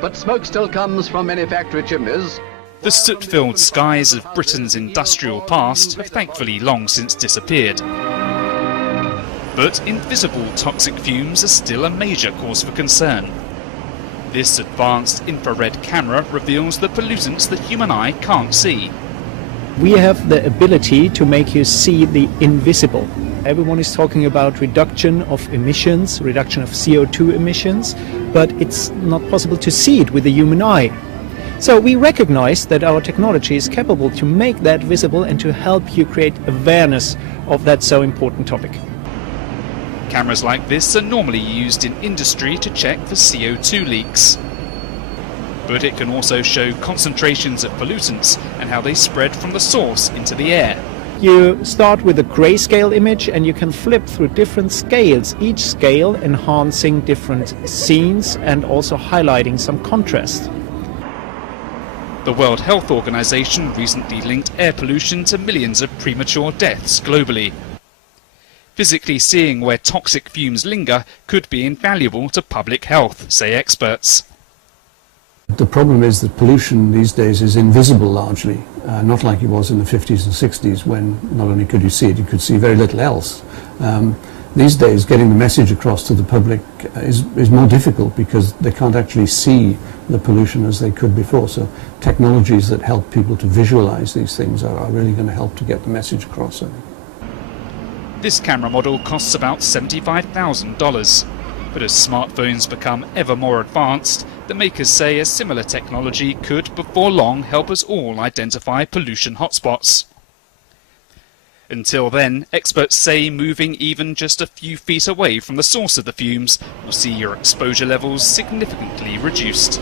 but smoke still comes from many factory chimneys. The soot-filled skies of Britain's industrial past have thankfully long since disappeared. But invisible toxic fumes are still a major cause for concern. This advanced infrared camera reveals the pollutants the human eye can't see. We have the ability to make you see the invisible. Everyone is talking about reduction of emissions, reduction of CO2 emissions, but it's not possible to see it with the human eye. So we recognize that our technology is capable to make that visible and to help you create awareness of that so important topic. Cameras like this are normally used in industry to check for CO2 leaks. But it can also show concentrations of pollutants and how they spread from the source into the air. You start with a grayscale image and you can flip through different scales, each scale enhancing different scenes and also highlighting some contrast. The World Health Organization recently linked air pollution to millions of premature deaths globally. Physically seeing where toxic fumes linger could be invaluable to public health, say experts. The problem is that pollution these days is invisible largely, not like it was in the 50s and 60s when not only could you see it, you could see very little else. These days getting the message across to the public is more difficult because they can't actually see the pollution as they could before. So technologies that help people to visualize these things are really going to help to get the message across, I think. This camera model costs about $75,000. But as smartphones become ever more advanced, the makers say a similar technology could, before long, help us all identify pollution hotspots. Until then, experts say moving even just a few feet away from the source of the fumes will see your exposure levels significantly reduced.